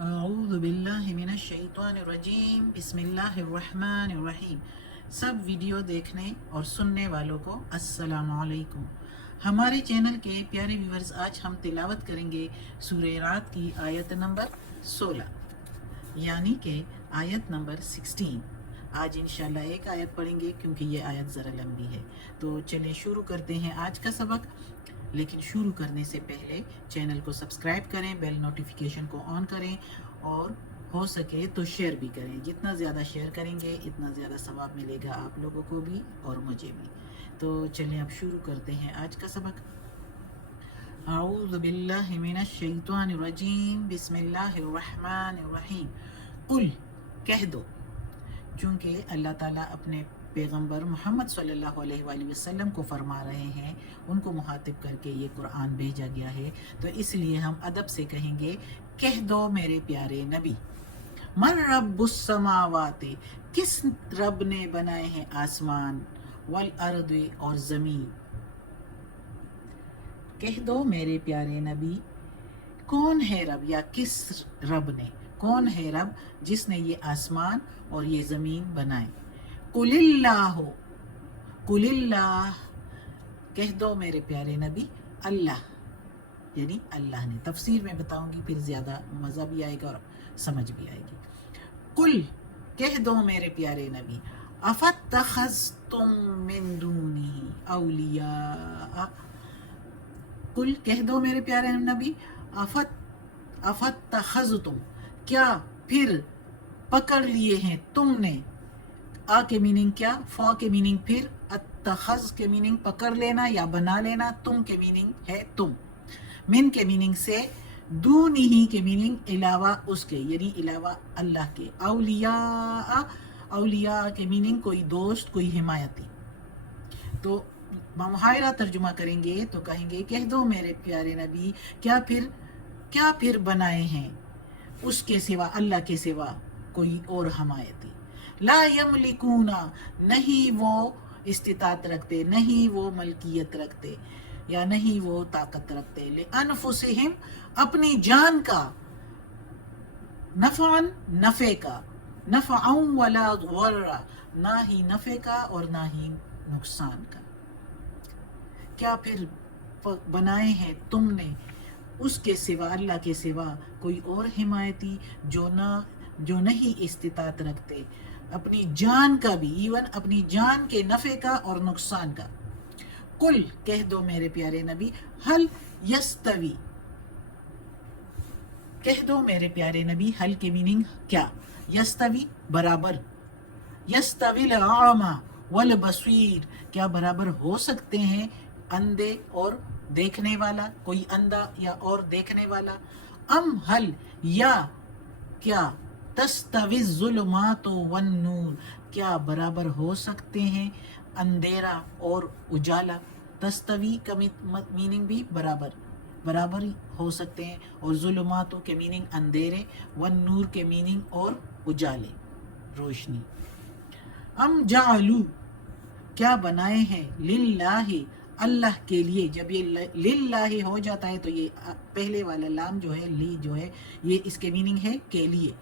اعوذ باللہ من الشیطان الرجیم بسم اللہ الرحمن الرحیم۔ سب ویڈیو دیکھنے اور سننے والوں کو السلام علیکم۔ ہمارے چینل کے پیارے ویورز، آج ہم تلاوت کریں گے سورہ رات کی آیت نمبر 16 یعنی کہ آیت نمبر 16۔ آج انشاءاللہ ایک آیت پڑھیں گے کیونکہ یہ آیت ذرا لمبی ہے۔ تو چلیں شروع کرتے ہیں آج کا سبق، لیکن شروع کرنے سے پہلے چینل کو سبسکرائب کریں، بیل نوٹیفیکیشن کو آن کریں اور ہو سکے تو شیئر بھی کریں۔ جتنا زیادہ شیئر کریں گے اتنا زیادہ ثواب ملے گا آپ لوگوں کو بھی اور مجھے بھی۔ تو چلیں اب شروع کرتے ہیں آج کا سبق۔ اعوذ باللہ من الشیطان الرجیم بسم اللہ الرحمن الرحیم۔ قل، کہہ دو، چونکہ اللہ تعالیٰ اپنے پیغمبر محمد صلی اللہ علیہ وآلہ وسلم کو فرما رہے ہیں، ان کو مخاطب کر کے یہ قرآن بھیجا گیا ہے، تو اس لیے ہم ادب سے کہیں گے کہہ دو میرے پیارے نبی۔ من رب السماوات، کس رب نے بنائے ہیں آسمان، والارض اور زمین۔ کہہ دو میرے پیارے نبی کون ہے رب، یا کس رب نے، کون ہے رب جس نے یہ آسمان اور یہ زمین بنائے۔ قل اللہ، قل اللہ، کہہ دو میرے پیارے نبی اللہ، یعنی اللہ نے۔ تفسیر میں بتاؤں گی، پھر زیادہ مزہ بھی آئے گا اور سمجھ بھی آئے گی۔ قل، کہہ دو میرے پیارے نبی، افاتخذتم من دونہ اولیاء، قل کہہ دو میرے پیارے نبی، افاتخذتم، کیا پھر پکڑ لیے ہیں تم نے، آ کے میننگ کیا، فا کے میننگ پھر، اتخذ کے میننگ پکڑ لینا یا بنا لینا، تم کے میننگ ہے تم، من کے میننگ سے، دونہی کے میننگ علاوہ اس کے، یعنی علاوہ اللہ کے، اولیاء، اولیاء کے میننگ کوئی دوست، کوئی حمایتی۔ تو محاورہ ترجمہ کریں گے تو کہیں گے کہہ دو میرے پیارے نبی، کیا پھر بنائے ہیں اس کے سوا، اللہ کے سوا کوئی اور حمایتی۔ لا یملکون، نہیں وہ استطاعت رکھتے، نہیں وہ ملکیت رکھتے یا نہیں وہ طاقت رکھتے، لانفسہم، اپنی جان کا، نفعن، نفع کا، نفعا ولا ضرا، نہ ہی نفع کا اور نہ ہی نقصان کا۔ کیا پھر بنائے ہیں تم نے اس کے سوا، اللہ کے سوا کوئی اور حمایتی جو نہیں استطاعت رکھتے اپنی جان کا بھی، ایون اپنی جان کے نفع کا اور نقصان کا۔ قل، کہہ دو میرے پیارے نبی، حل یستوی، کہہ دو میرے پیارے نبی، حل کے میننگ کیا، یستوی برابر، یستوی الاعمی والبصیر، کیا برابر ہو سکتے ہیں اندھے اور دیکھنے والا، کوئی اندھا یا اور دیکھنے والا، ام حل، یا کیا، تستوی الظلمات والنور، کیا برابر ہو سکتے ہیں اندھیرا اور اجالا، تستوی کا میننگ بھی برابر ہی ہو سکتے ہیں، اور ظلماتوں کے میننگ اندھیرے، والنور کے میننگ اور اجالے، روشنی۔ ام جعلو، کیا بنائے ہیں، للہ، اللہ کے لیے، جب یہ للہ ہو جاتا ہے تو یہ پہلے والا لام جو ہے، لی جو ہے، یہ اس کے میننگ ہے کے لیے،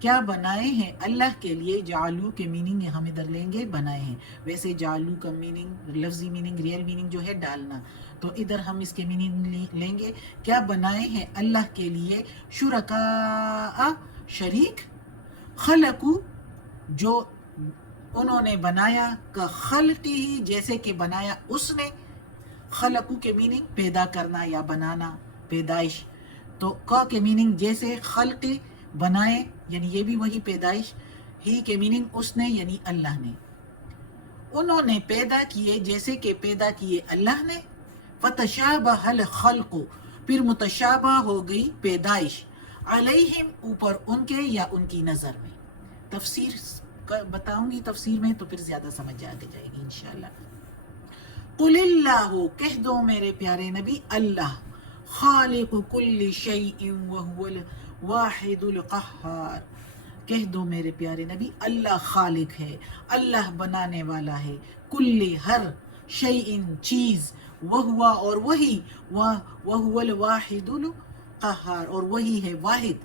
کیا بنائے ہیں اللہ کے لیے، جعلو کے میننگ ہم ادھر لیں گے بنائے ہیں، ویسے جعلو کا میننگ، لفظی میننگ، ریئل میننگ جو ہے ڈالنا، تو ادھر ہم اس کے میننگ لیں گے، کیا بنائے ہیں اللہ کے لیے، شرکاء، شریک، خلقو، جو انہوں نے بنایا، کا خلقی ہی، جیسے کہ بنایا اس نے، خلقو کے میننگ پیدا کرنا یا بنانا، پیدائش، تو کا کے میننگ جیسے، خلق بنائے یعنی یہ بھی وہی پیدائش، ہی کے میننگ اس نے یعنی اللہ نے، انہوں نے پیدا کیے جیسے کہ پیدا کیے اللہ نے، فتشابہ الخلق، پھر متشابہ ہو گئی پیدائش، علیہم، اوپر ان کے یا ان کی نظر میں۔ تفسیر بتاؤں گی تفسیر میں تو پھر زیادہ سمجھ آ جائے گی انشاءاللہ۔ قل اللہ، کہہ دو میرے پیارے نبی اللہ، خالق کل شیء وہو الواحد القہار، کہہ دو میرے پیارے نبی اللہ خالق ہے، اللہ بنانے والا ہے، کل ہر، شیء چیز، وہوا اور وہی، وہو الواحد القہار اور وہی ہے واحد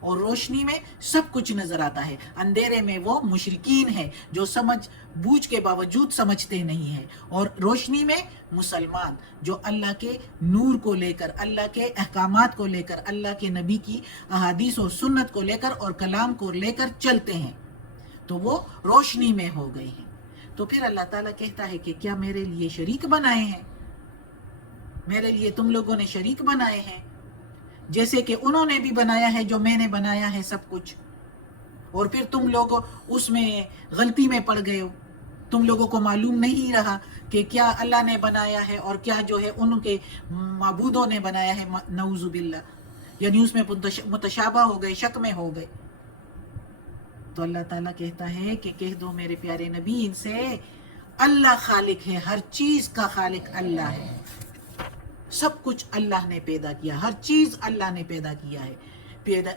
اور روشنی میں سب کچھ نظر آتا ہے. اندھیرے میں وہ مشرکین ہے جو سمجھ بوجھ کے باوجود سمجھتے نہیں ہیں, اور روشنی میں مسلمان جو اللہ کے نور کو لے کر, اللہ کے احکامات کو لے کر, اللہ کے نبی کی احادیث اور سنت کو لے کر اور کلام کو لے کر چلتے ہیں, تو وہ روشنی میں ہو گئے ہیں. تو پھر اللہ تعالیٰ کہتا ہے کہ کیا میرے لیے شریک بنائے ہیں, میرے لیے تم لوگوں نے شریک بنائے ہیں, جیسے کہ انہوں نے بھی بنایا ہے جو میں نے بنایا ہے سب کچھ, اور پھر تم لوگ اس میں غلطی میں پڑ گئے ہو. تم لوگوں کو معلوم نہیں رہا کہ کیا اللہ نے بنایا ہے اور کیا جو ہے ان کے معبودوں نے بنایا ہے, نعوذ باللہ, یعنی اس میں متشابہ ہو گئے, شک میں ہو گئے. تو اللہ تعالیٰ کہتا ہے کہ کہہ دو میرے پیارے نبی ان سے, اللہ خالق ہے, ہر چیز کا خالق اللہ ہے, سب کچھ اللہ نے پیدا کیا, ہر چیز اللہ نے پیدا کیا ہے,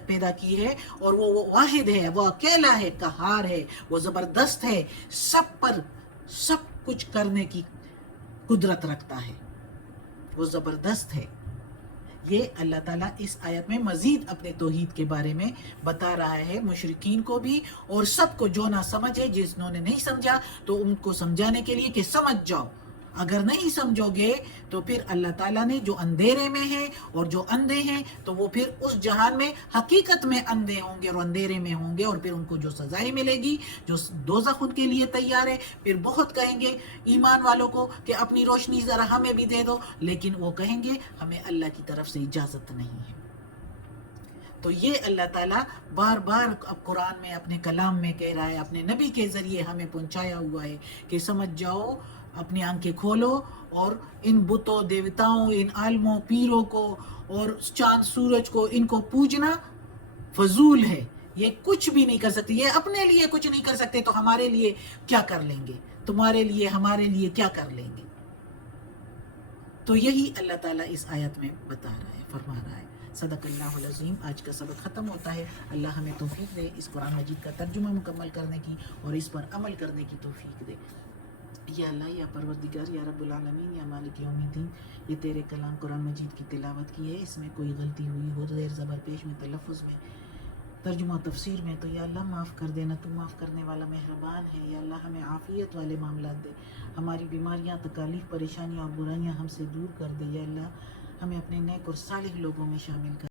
پیدا کی ہے, اور وہ واحد ہے, وہ اکیلا ہے, قہار ہے, وہ زبردست ہے, سب پر سب کچھ کرنے کی قدرت رکھتا ہے, وہ زبردست ہے. یہ اللہ تعالیٰ اس آیت میں مزید اپنے توحید کے بارے میں بتا رہا ہے مشرکین کو بھی, اور سب کو جو نہ سمجھے, جنہوں نے نہیں سمجھا تو ان کو سمجھانے کے لیے کہ سمجھ جاؤ. اگر نہیں سمجھو گے تو پھر اللہ تعالیٰ نے جو اندھیرے میں ہیں اور جو اندھے ہیں تو وہ پھر اس جہان میں حقیقت میں اندھے ہوں گے اور اندھیرے میں ہوں گے, اور پھر ان کو جو سزائیں ملے گی, جو دوزخ ان کے لیے تیار ہے. پھر بہت کہیں گے ایمان والوں کو کہ اپنی روشنی ذرا ہمیں بھی دے دو, لیکن وہ کہیں گے ہمیں اللہ کی طرف سے اجازت نہیں ہے. تو یہ اللہ تعالیٰ بار بار اب قرآن میں اپنے کلام میں کہہ رہا ہے, اپنے نبی کے ذریعے ہمیں پہنچایا ہوا ہے کہ سمجھ جاؤ, اپنی آنکھیں کھولو, اور ان بتوں, دیوتاؤں, ان عالموں, پیروں کو اور چاند سورج کو, ان کو پوجنا فضول ہے. یہ کچھ بھی نہیں کر سکتے, یہ اپنے لیے کچھ نہیں کر سکتے, تو ہمارے لیے کیا کر لیں گے, تمہارے لیے ہمارے لیے کیا کر لیں گے. تو یہی اللہ تعالیٰ اس آیت میں بتا رہا ہے, فرما رہا ہے. صدق اللہ العظیم. آج کا سبق ختم ہوتا ہے. اللہ ہمیں توفیق دے اس قرآن مجید کا ترجمہ مکمل کرنے کی اور اس پر عمل کرنے کی توفیق دے. یا اللہ, یا پروردگار, یا رب العالمین, یا مالک یوم الدین, یہ تیرے کلام قرآن مجید کی تلاوت کی ہے, اس میں کوئی غلطی ہوئی ہو, زیر زبر پیش میں, تلفظ میں, ترجمہ تفسیر میں, تو یا اللہ معاف کر دینا, تو معاف کرنے والا مہربان ہے. یا اللہ ہمیں عافیت والے معاملات دے, ہماری بیماریاں, تکالیف, پریشانیاں اور برائیاں ہم سے دور کر دے. یا اللہ ہمیں اپنے نیک اور صالح لوگوں میں شامل کر